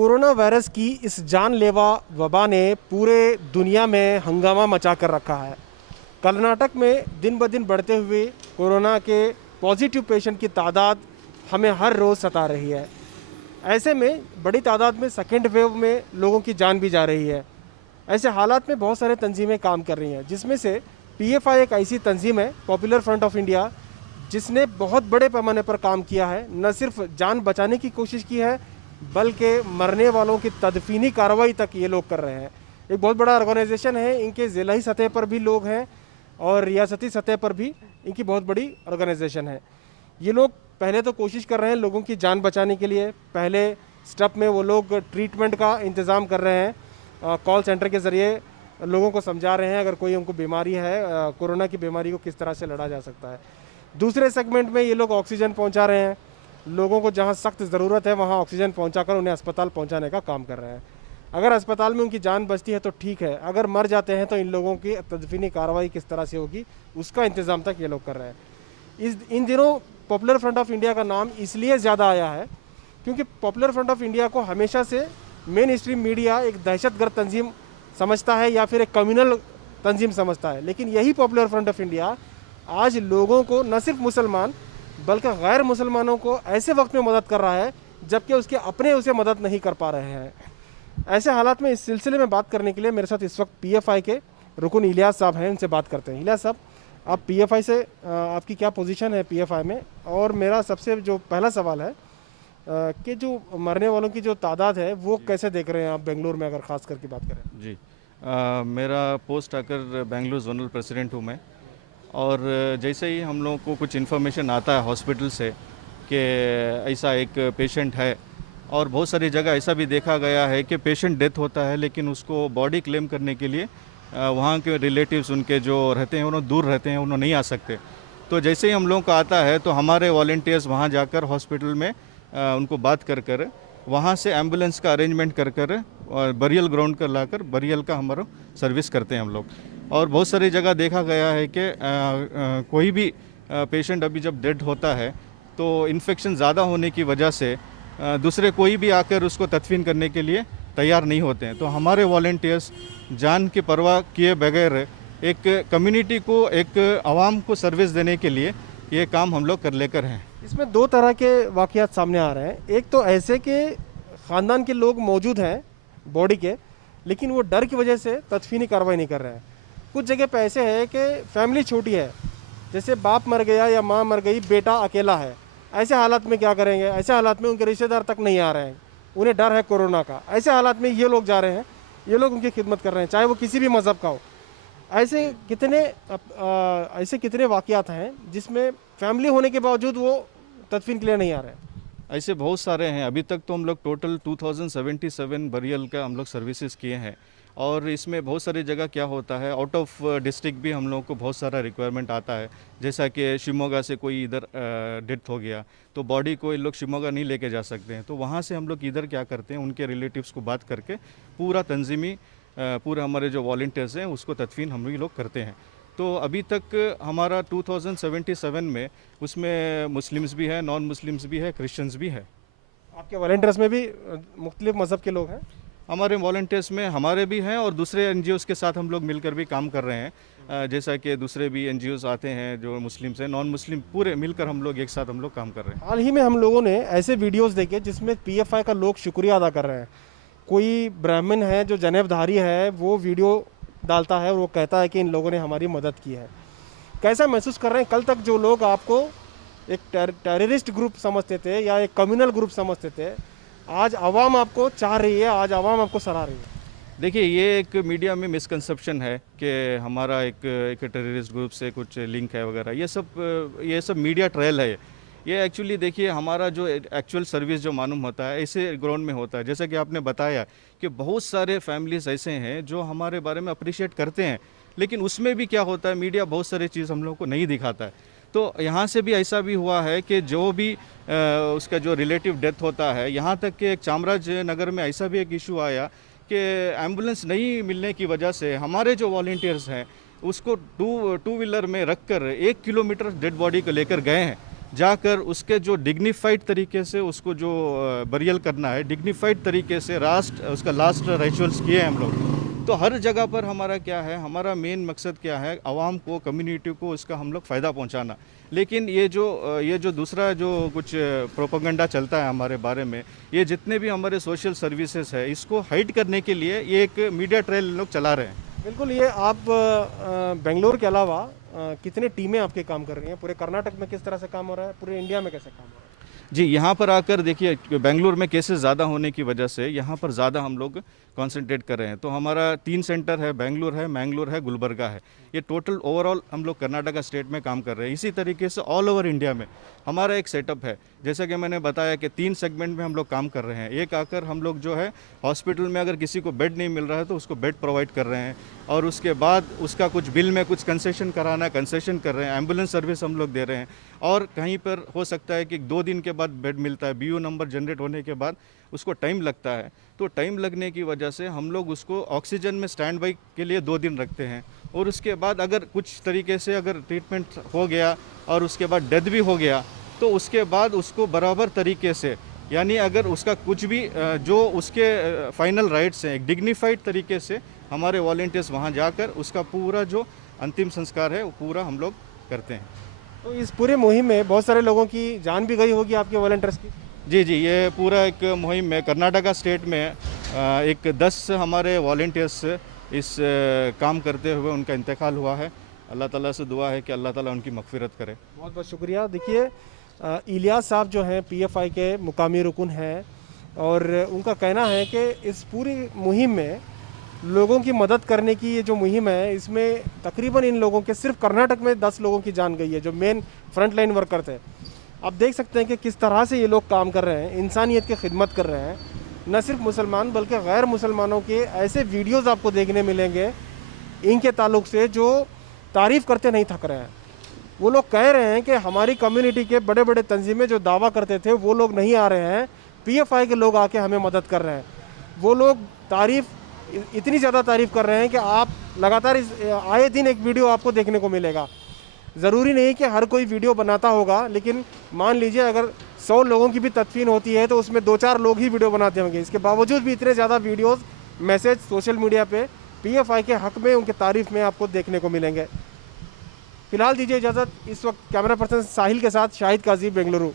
Corona virus की इस जानलेवा वबा ने पूरे दुनिया में हंगामा मचा कर रखा है। कर्नाटक में दिन ब दिन बढ़ते हुए कोरोना के पॉजिटिव पेशेंट की तादाद हमें हर रोज़ सता रही है। ऐसे में बड़ी तादाद में सेकेंड वेव में लोगों की जान भी जा रही है। ऐसे हालात में बहुत सारे तंजीमें काम कर रही हैं, जिसमें से पीएफआई एक ऐसी तंजीम है, पॉपुलर फ्रंट ऑफ इंडिया, जिसने बहुत बड़े पैमाने पर काम किया है। न सिर्फ जान बचाने की कोशिश की है, बल्कि मरने वालों की तदफीनी कार्रवाई तक ये लोग कर रहे हैं। एक बहुत बड़ा ऑर्गेनाइजेशन है, इनके ज़िलाई सतह पर भी लोग हैं और रियासती सतह पर भी इनकी बहुत बड़ी ऑर्गेनाइजेशन है। ये लोग पहले तो कोशिश कर रहे हैं लोगों की जान बचाने के लिए। पहले स्टेप में वो लोग ट्रीटमेंट का इंतज़ाम कर रहे हैं, कॉल सेंटर के ज़रिए लोगों को समझा रहे हैं अगर कोई उनको बीमारी है, कोरोना की बीमारी को किस तरह से लड़ा जा सकता है। दूसरे सेगमेंट में ये लोग ऑक्सीजन पहुंचा रहे हैं, लोगों को जहां सख्त ज़रूरत है वहां ऑक्सीजन पहुंचाकर उन्हें अस्पताल पहुंचाने का काम कर रहे हैं। अगर अस्पताल में उनकी जान बचती है तो ठीक है, अगर मर जाते हैं तो इन लोगों की तदफीनी कार्रवाई किस तरह से होगी उसका इंतज़ाम तक ये लोग कर रहे हैं। इन दिनों पॉपुलर फ्रंट ऑफ इंडिया का नाम इसलिए ज़्यादा आया है क्योंकि पॉपुलर फ्रंट ऑफ इंडिया को हमेशा से मेन स्ट्रीम मीडिया एक दहशतगर्द तंजीम समझता है या फिर एक कम्युनल तंजीम समझता है। लेकिन यही पॉपुलर फ्रंट ऑफ इंडिया आज लोगों को, न सिर्फ मुसलमान बल्कि गैर मुसलमानों को ऐसे वक्त में मदद कर रहा है जबकि उसके अपने उसे मदद नहीं कर पा रहे हैं। ऐसे हालात में इस सिलसिले में बात करने के लिए मेरे साथ इस वक्त पीएफआई के रुकन इलियास साहब हैं, उनसे बात करते हैं। इलियास साहब, आप पीएफआई से, आपकी क्या पोजीशन है पीएफआई में? और मेरा सबसे जो पहला सवाल है कि जो मरने वालों की जो तादाद है वो कैसे देख रहे हैं आप बेंगलुरु में, अगर ख़ास करके बात करें? जी, मेरा पोस्ट आकर बेंगलुरु जोनल प्रेसिडेंट हूँ मैं। और जैसे ही हम लोगों को कुछ इन्फॉर्मेशन आता है हॉस्पिटल से कि ऐसा एक पेशेंट है, और बहुत सारी जगह ऐसा भी देखा गया है कि पेशेंट डेथ होता है लेकिन उसको बॉडी क्लेम करने के लिए वहाँ के रिलेटिव्स उनके जो रहते हैं उन्होंने दूर रहते हैं, उन्होंने नहीं आ सकते। तो जैसे ही हम लोगों को आता है तो हमारे वॉलंटियर्स वहाँ जाकर हॉस्पिटल में उनको बात कर कर वहाँ से एम्बुलेंस का अरेंजमेंट कर कर और बरियल ग्राउंड कर लाकर बरियल का हमारा सर्विस करते हैं हम लोग। और बहुत सारी जगह देखा गया है कि कोई भी पेशेंट अभी जब डेड होता है तो इन्फेक्शन ज़्यादा होने की वजह से दूसरे कोई भी आकर उसको तदफीन करने के लिए तैयार नहीं होते हैं। तो हमारे वॉलंटियर्स जान की परवाह किए बगैर एक कम्युनिटी को, एक आवाम को सर्विस देने के लिए ये काम हम लोग कर लेकर हैं। इसमें दो तरह के वाक़यात सामने आ रहे हैं। एक तो ऐसे कि ख़ानदान के लोग मौजूद हैं बॉडी के, लेकिन वो डर की वजह से तदफीनी कार्रवाई नहीं कर रहे हैं। कुछ जगह पे ऐसे है कि फैमिली छोटी है, जैसे बाप मर गया या माँ मर गई, बेटा अकेला है। ऐसे हालात में क्या करेंगे? ऐसे हालात में उनके रिश्तेदार तक नहीं आ रहे हैं, उन्हें डर है कोरोना का। ऐसे हालात में ये लोग जा रहे हैं, ये लोग उनकी खिदमत कर रहे हैं, चाहे वो किसी भी मज़हब का हो। ऐसे कितने वाक़यात हैं जिसमें फैमिली होने के बावजूद वो तदफीन के लिए नहीं आ रहे हैं? ऐसे बहुत सारे हैं। अभी तक तो हम लोग टोटल 2077 बरियल का हम लोग सर्विसेज किए हैं। और इसमें बहुत सारी जगह क्या होता है, आउट ऑफ डिस्ट्रिक्ट भी हम लोगों को बहुत सारा रिक्वायरमेंट आता है। जैसा कि शिमोगा से कोई इधर डेथ हो गया तो बॉडी को ये लोग शिमोगा नहीं लेके जा सकते हैं, तो वहाँ से हम लोग इधर क्या करते हैं, उनके रिलेटिव्स को बात करके पूरा तंजीमी पूरे हमारे जो वॉलंटियर्स हैं उसको तदफीन हम लोग करते हैं। तो अभी तक हमारा 2077 में उसमें मुस्लिम्स भी है, नॉन मुस्लिम्स भी है, क्रिश्चियंस भी है। आपके वॉलंटियर्स में भी मुख्तलिफ मज़हब के लोग हैं? हमारे वॉलंटियर्स में हमारे भी हैं और दूसरे एनजीओज़ के साथ हम लोग मिलकर भी काम कर रहे हैं। जैसा कि दूसरे भी एनजीओज़ आते हैं जो मुस्लिम्स हैं, नॉन मुस्लिम, पूरे मिलकर हम लोग एक साथ हम लोग काम कर रहे हैं। हाल ही में हम लोगों ने ऐसे वीडियोस देखे जिसमें पीएफआई का लोग शुक्रिया अदा कर रहे हैं। कोई ब्राह्मण है जो जनेबधारी है, वो वीडियो डालता है और वो कहता है कि इन लोगों ने हमारी मदद की है। कैसा महसूस कर रहे हैं? कल तक जो लोग आपको एक टेररिस्ट ग्रुप समझते थे या एक कम्युनल ग्रुप समझते थे, आज आवाम आपको चाह रही है, आज आवाम आपको सराह रही है। देखिए, ये एक मीडिया में मिसकंसेप्शन है कि हमारा एक टेररिस्ट ग्रुप से कुछ लिंक है वगैरह। ये सब मीडिया ट्रायल है। ये एक्चुअली देखिए, हमारा जो एक्चुअल सर्विस जो मालूम होता है ऐसे ग्राउंड में होता है। जैसा कि आपने बताया कि बहुत सारे फैमिलीज ऐसे हैं जो हमारे बारे में अप्रिशिएट करते हैं, लेकिन उसमें भी क्या होता है, मीडिया बहुत सारी चीज़ हम लोग को नहीं दिखाता है। तो यहाँ से भी ऐसा भी हुआ है कि जो भी उसका जो रिलेटिव डेथ होता है, यहाँ तक कि एक चामराजनगर में ऐसा भी एक इशू आया कि एम्बुलेंस नहीं मिलने की वजह से हमारे जो वॉलंटियर्स हैं उसको टू व्हीलर में रख कर 1 किलोमीटर डेड बॉडी को लेकर गए हैं। जाकर उसके जो डिग्निफाइड तरीके से उसको जो बरियल करना है, डिग्निफाइड तरीके से उसका लास्ट रिचुअल्स किए हम लोग। तो हर जगह पर हमारा क्या है, हमारा मेन मकसद क्या है, आवाम को, कम्युनिटी को उसका हम लोग फ़ायदा पहुंचाना। लेकिन ये जो दूसरा जो कुछ प्रोपेगेंडा चलता है हमारे बारे में, ये जितने भी हमारे सोशल सर्विसेज है, इसको हाइड करने के लिए ये एक मीडिया ट्रायल लोग चला रहे हैं। बिल्कुल, ये आप बेंगलोर के अलावा कितने टीमें आपके काम कर रही हैं? पूरे कर्नाटक में किस तरह से काम हो रहा है? पूरे इंडिया में कैसे काम हो रहा है? जी, यहाँ पर आकर देखिए, बेंगलुरु में केसेस ज़्यादा होने की वजह से यहाँ पर ज़्यादा हम लोग कंसंट्रेट कर रहे हैं। तो हमारा 3 सेंटर है, बेंगलुरु है, मैंगलोर है, गुलबर्गा है। ये टोटल ओवरऑल हम लोग कर्नाटका स्टेट में काम कर रहे हैं। इसी तरीके से ऑल ओवर इंडिया में हमारा एक सेटअप है। जैसा कि मैंने बताया कि 3 सेगमेंट में हम लोग काम कर रहे हैं। एक आकर हम लोग जो है हॉस्पिटल में अगर किसी को बेड नहीं मिल रहा है तो उसको बेड प्रोवाइड कर रहे हैं, और उसके बाद उसका कुछ बिल में कुछ कंसेशन कराना है, कंसेशन कर रहे हैं। एम्बुलेंस सर्विस हम लोग दे रहे हैं। और कहीं पर हो सकता है कि 2 दिन के बाद बेड मिलता है, बीओ नंबर जनरेट होने के बाद उसको टाइम लगता है। तो टाइम लगने की वजह से हम लोग उसको ऑक्सीजन में स्टैंड बाई के लिए 2 दिन रखते हैं। और उसके बाद अगर कुछ तरीके से अगर ट्रीटमेंट हो गया और उसके बाद डेथ भी हो गया, तो उसके बाद उसको बराबर तरीके से, यानी अगर उसका कुछ भी जो उसके फाइनल राइट्स हैं, एक डिग्निफाइड तरीके से हमारे वॉलंटियर्स वहाँ जाकर उसका पूरा जो अंतिम संस्कार है वो पूरा हम लोग करते हैं। तो इस पूरे मुहिम में बहुत सारे लोगों की जान भी गई होगी आपके वॉलंटियर्स की। जी जी, ये पूरा एक मुहिम में कर्नाटका स्टेट में एक 10 हमारे वॉलंटियर्स इस काम करते हुए उनका इंतकाल हुआ है। अल्लाह ताला से दुआ है कि अल्लाह ताला उनकी मग़फ़िरत करे। बहुत बहुत शुक्रिया। देखिए, इलियास साहब जो हैं पीएफआई के मुकामी रुकन हैं, और उनका कहना है कि इस पूरी मुहिम में लोगों की मदद करने की ये जो मुहिम है, इसमें तकरीबन इन लोगों के सिर्फ कर्नाटक में 10 लोगों की जान गई है, जो मेन फ्रंट लाइन वर्कर थे। आप देख सकते हैं कि किस तरह से ये लोग काम कर रहे हैं, इंसानियत की खिदमत कर रहे हैं। न सिर्फ मुसलमान बल्कि गैर मुसलमानों के ऐसे वीडियोज़ आपको देखने मिलेंगे इनके ताल्लुक से जो तारीफ़ करते नहीं थक रहे हैं। वो लोग कह रहे हैं कि हमारी कम्युनिटी के बड़े बड़े तंजीमें जो दावा करते थे वो लोग नहीं आ रहे हैं, पीएफआई के लोग आके हमें मदद कर रहे हैं। वो लोग इतनी ज़्यादा तारीफ़ कर रहे हैं कि आप लगातार आए दिन एक वीडियो आपको देखने को मिलेगा। ज़रूरी नहीं कि हर कोई वीडियो बनाता होगा, लेकिन मान लीजिए अगर 100 लोगों की भी तदफीन होती है तो उसमें 2-4 लोग ही वीडियो बनाते होंगे। इसके बावजूद भी इतने ज़्यादा वीडियोस, मैसेज सोशल मीडिया पे पीएफआई के हक़ में, उनके तारीफ़ में आपको देखने को मिलेंगे। फ़िलहाल दीजिए इजाज़त। इस वक्त कैमरा पर्सन साहिल के साथ शाहिद काजी, बेंगलुरु।